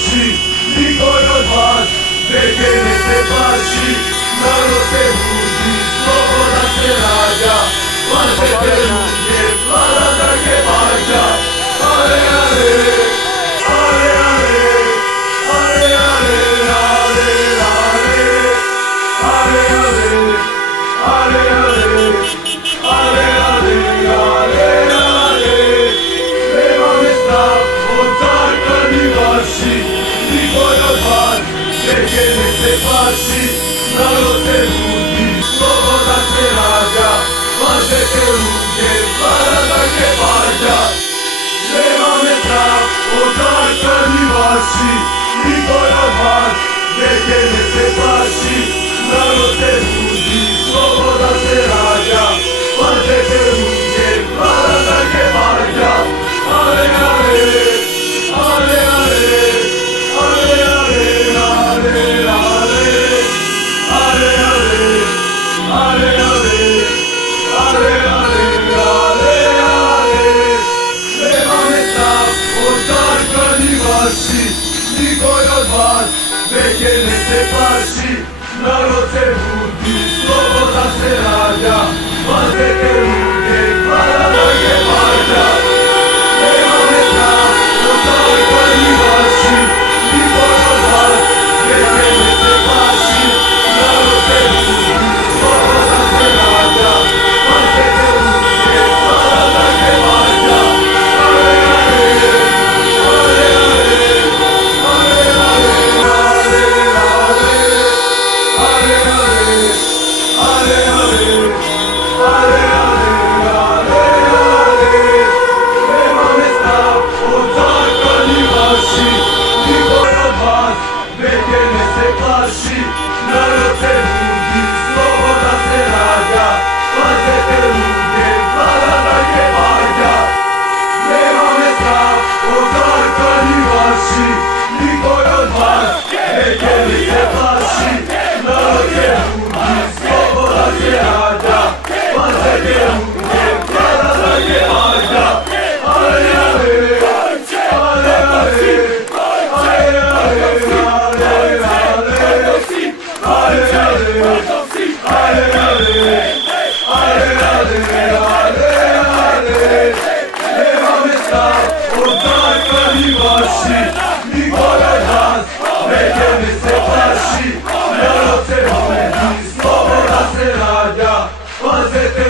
separši, niko od vas, veke ne se plaši, narod se budi, sloboda se rađa, plašete ruke, vlada drage bađa, ale, ale, ale, ale, ale, ale, ale, ale, ale, ale, ale, narod se budi, sloboda se rađa, plašete ruke, vlada drage bađa. Nema me strah od carstva ni vaši, niko od vas, veke ne se plaši, narod se budi, sloboda se rađa, plašete ruke, vlada drage bađa. Ale, ale, ale, ale, ale, niko od vas, veke ne se plaši, narod se budi, sloboda se rađa, plašete ruke, vlada drage bađa. Nema me strah od carstva ni vaši, niko od vas, veke ne se plaši, narod se budi, sloboda se rađa, plašete ruke, vlada drage bađa. Narod se budi, sloboda se rađa, plašete ruke, vlada drage bađa. Nema me strah od carstva ni vaši, niko od vas, veke ne se plaši, narod se budi, sloboda se rađa, plašete ruke, vlada drage bađa. Ale, ale, ale, nema me strah od carstva ni vaši, niko od vas, veke ne se plaši, narod se budi, sloboda se rađa, plašete